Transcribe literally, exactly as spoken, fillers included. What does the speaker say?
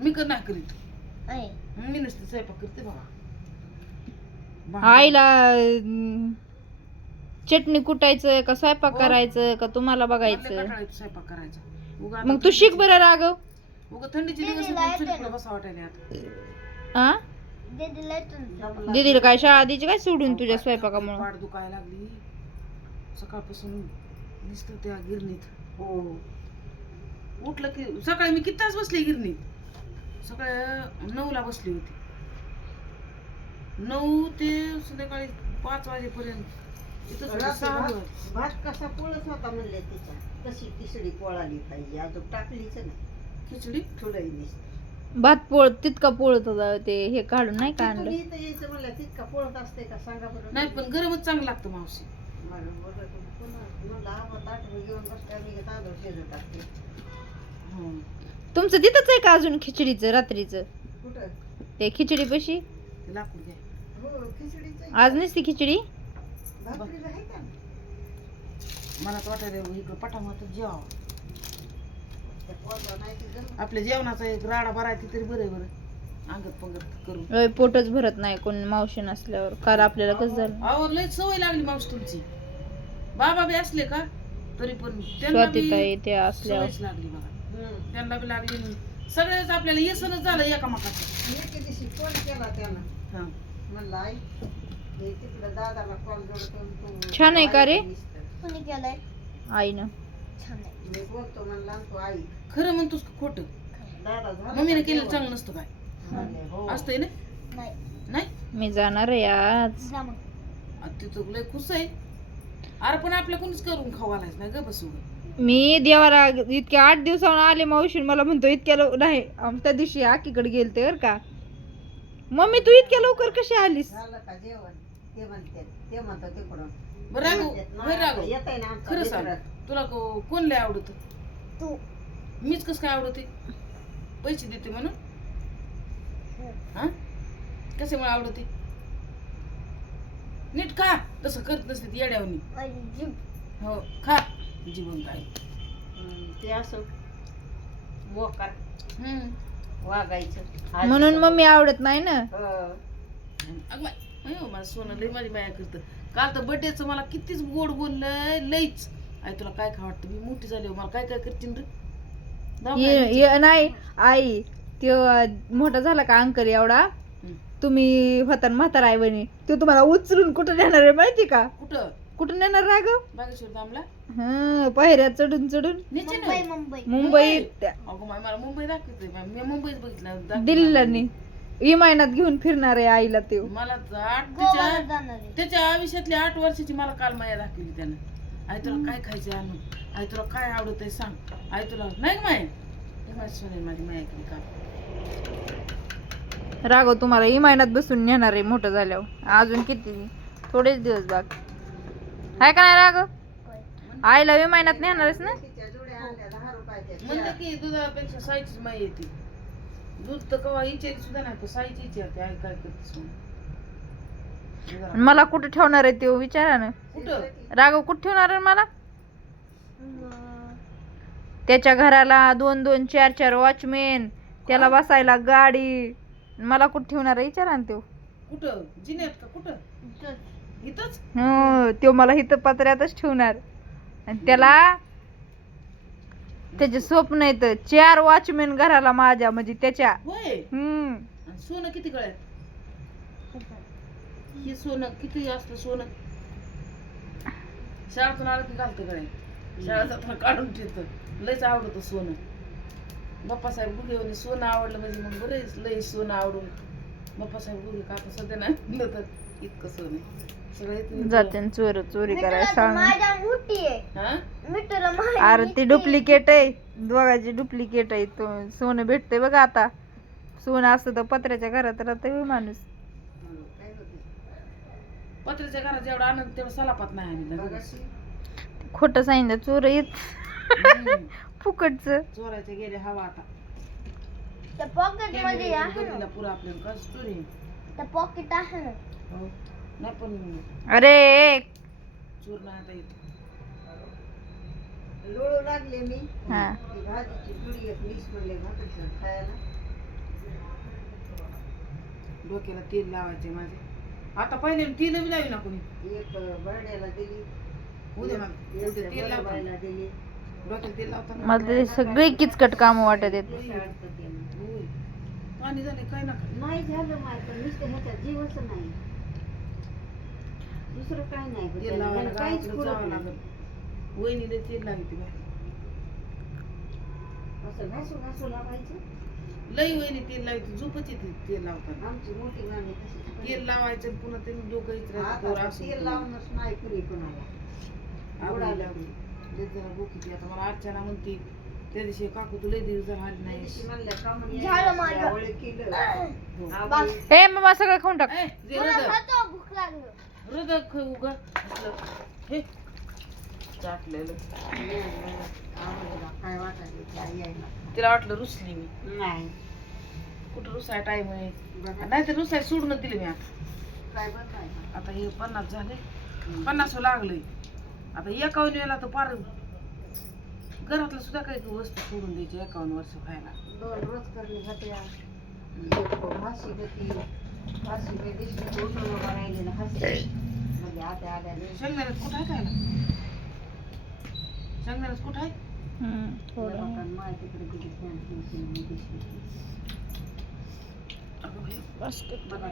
मी कर नाही करीत मी नसते स्वयंपाक करते बाबा आईला अं, चटणी कुटायचं का स्वयंपाक हो. करायचं का तुम्हाला मला लय बघायचं. कंटाळा येतो स्वयंपाक करायचा उगा आता मग तू शिक बरं राघव. उगा थंडीचे दिवस आहेत, चुलीकडे बसा वाटायला आता आ दीदीला काय शाळा द्यायची काय सोडून तुझ्या स्वयंपाकामुळे. पाठ दुखायला लागली सकाळपासून नुसतं त्या गिरणीत हो उठलं की सकाळी मी किती तास बसले गिरणीत सकाळी नऊला बसली होती नऊ ते संध्याकाळी पाच वाजेपर्यंत इथंच होते, सहा वाजले. भात कसा पोळत होता म्हणले तिचा कशी खिचडी पोळाली पाहिजे अजून टाकलीच ना खिचडी थोडं दिसत भात पोळ तितका पोळत होता ते हे काढून नाही का आणलं. इथं यायचं म्हणलं तितका पोळत असते का सांगा बरं. नाही पण गरमच चांगलं लागतं मावशी बरं, बरं, पुन्हा म्हणलं आम्हाला ताट घेऊन बसल्या मी तांदूळ शिजत टाकते. हो. तुमचं तिथंच आहे का अजून खिचडीचं रात्रीचं कुठं ते खिचडी पशी ते लाकूड घ्या हो खिचडीचं आज नसती खिचडी. भाकरीला आहे का मला तर वाटायला इकडं पटामात जेवावं त्या पोळा नाही ते जमत. आपल्या जेवणाचा एक राडा भरायची तरी बरं आहे बरं अंगत पंगत करून लय पोटच भरत नाही कोण मावशी नसल्यावर. काल आपल्याला कसं झालं अहो लय सवय लागली मावशी तुमची बाबा बी असले का तरी पण त्यांना बी स्वातीताई ते असल्यावर सवयच लागली बघा हम्म. त्यांना बी लागली सगळेच आपल्याला येसनच झालं एकामेकाचं एके दिवशी फोन केला त्यानं हा म्हणलं आई हे तिकडं दादाला कॉल जोडतो छान आहे का रे? मी आईनं बोलतो म्हणला आणि तू आई खरं म्हणतोस का खोटं दादा झालं मम्मीने का केलं जेवण? चांगलं नसतं काय म्हणले, हो. असतंय ना नाही मी जाणार आहे आज. आ, तिथं लय खुश आहे अरे पण आपल्या कोणीच करून खावायलाच नाही ग बसू मी देवाला इतक्या आठ दिवसावर आले मावशी मला म्हणतो इतक्या लव नाही आम त्या दिवशी आकीकडे गेलते बर का. मम्मी तू इतक्या लवकर कशी आलीस. झालं का जेवण ते म्हणते ते म्हणतो तिकडून बरं रागव बरं रागव येत आहे ना आमचा खरं सांग मित्र. तुला को- कोण लय आवडत तू मीच कस काय आवडते पैसे देते म्हणून हा कशामुळे आवडते नीट खा तसं करत नसते येड्यावनी हो खा जीवन काय हम्म, ते असं मोकार हम्म वागायचं आज म्हणून असं- मम्मी आवडत नाही ना. हं. अगं बाई, अयो, मला सोनं लय माझी माया करतं काल तर बड्डेचं मला कितीच गोड बोललंय लईच आई तुला काय खा वाटतं मी मोठी झाली हो, मला काय काय करतील रे ये- दवाखान्यात ये- नाही आई त्यो मोठा झाला का अंकल एवढा हम्म. तुम्ही होता ना म्हातारा आई बहिणी तो तुम्हाला उचलून कुठं नेणार आहे माहिती का. कुठं कुठं नेणार राघव. बागेश्वर थांबला हं पायऱ्या चढून चढून नीचे ना मुंबईत अगं माय मला मुंबई दाखवते मी मुंबईत बघितलं दाखवलं दिल्लीला मला. नी इमानात घेऊन फिरणार आहे आईला ते. मला तर आठ त्याच्या त्याच्या आयुष्यातली आठ वर्षाची मला काल माया दाखवली त्यानं आई तुला काय खायचं आणून आई तुला काय आवडत सांग आई तुला नाही का माय माझी सोने माझी माया केली काल राघव तुम्हाला इमानात बसून नेणार आहे मोठं झाल्यावर अजून किती थोडेच दिवस बाकी आहे का नाही राघव. आईला विमानात नेणारच ना. तिच्या जोड्या आणल्या दहा रुपयाच्या म्हणलं चार. की दुधापेक्षा साईचीच माय येते दूध तर कवा इचारी सुद्धा नाही पण साईची विचारते आई काय करतेस म्हणून. मला कुठं ठेवणार आहे ते विचारा ना. कुठं राघव कुठं ठेवणार आहे मला. त्याच्या घराला दोन दोन चार चार वॉचमेन त्याला बसायला गाडी मला कुठं ठेवणार आहे विचारा ना. तो कुठं जिन्यात का कुठं इथंच हो तो मला इथं पत्र्यातच ठेवणार आणि त्याला त्याचे स्वप्न येत चार वॉचमेन घराला माझ्या म्हणजे त्याच्या. होय हम्म आणि सोनं किती गळ्यात हे सोनं किती असतं सोनं शाळेतून आलं की घालतं गळ्यात शाळा जाताना काढून ठेवतं लयच आवडतं सोनं बाप्पासाहेब गुगे सोनं आवडलं म्हणजे मग बरेच लय सोनं आवडून बाप्पासाहेब गुगे का आता सध्या नाही म्हणलं तर इतकं सोनं आहे. सगळं इथून जाते न चोर चोरी करायला सांग. हा अरे ती डुप्लिकेट आहे दोघांची डुप्लिकेट आहे. तो सोनं भेटतंय बघा आता सोनं असतं तर पत्र्याच्या घरात राहतंय माणूस. पत्र्याच्या घरात जेवढा आनंद तेवढा सलापात नाही आणला मगाशी खोटं सांगितलं चोर येत हम्म. फुकटचं. चोरायचे गेले हवा आता पॉकेट मध्ये कॅमेरे आहे गल्लीला पुरं आपल्याला कसं चोरी ना पॉकेट आहे ना हो नाही पण अरे चोर नाही आता येत लोळू लागले मी हा. ती भाजीची जुडी एक मीच म्हणले भाकरी खायला डोक्याला तेल लावायचे माझे. आता पहिले तेल बी लावी ना कोणी. एक बर्ड्याला दिली, उद्या मला एक उद्या तेल लावता बरोबाईला दिली. डोक्याला तेल लावता ना. मला ते सगळे किचकट काम वाटत आहेत. ते शाळेत तेल. होय. पाणी झाले काय ना नाही झालं माहिती नुसतं ह्याच्यात जीवच नाही, दुसरं काय नाही गं. तेल त्याला लावायला त्याला काहीच गावाकडे पुरत जावं नाही. लागल. वहिनीला तेल लागते बाहेर. असं घासू घासू लावायचं. लई वहिनी तेल लावायची झोपच येते तेल लावताना. आमची मोठी गाणी तशीच तेल करायची. लावायचं आणि पुन्हा ते डोकं इचरायचं पोर आता असं तेल होतं. लावूनच नाही कुणी कुणाला. आवडायला आवडायला लागली. लई जरा भूक आता मला अर्चना म्हणते त्या दिवशी काकू तू लई दिवस झाला आली त्या दिवशी नाही. म्हणलं का म्हणे झालं यायला माझं. यावं केलं. हो. आवडी. ए मम्मा सगळं खाऊन टाक. ए, जे मला हृदय खातो, भूक लागलं. हृदय खाऊ ग असलं. हे चाटलेलं. आवडीला काय वाटायचं त्या यायला. तिला वाटलं रुसली मी. नाही कुठं रुसाय टाइम आहे. बघा नाही तर रुसाय सोडून दिली मी आता. काय बघायचं. आता हे पन्नास झाले. पन्नास लागले. आता एकावन्न वेळेला तर पार घरातलं सुद्धा काही वस्तू सोडून द्यायची एकावन्न वर्ष व्हायला. दोन रोज करणे होत्या. फाशी होती, फाशी होती, दिसली उठून उभा राहिलेला फाशी. म्हणजे आता आल्याने शेंगदाण्यात कुठं आहे काय शेंगदाण्यात कुठं आहे. हम्म, थोडं. माय तिकडे गेली फॅन दिसली. अगं बाई, बस. बघा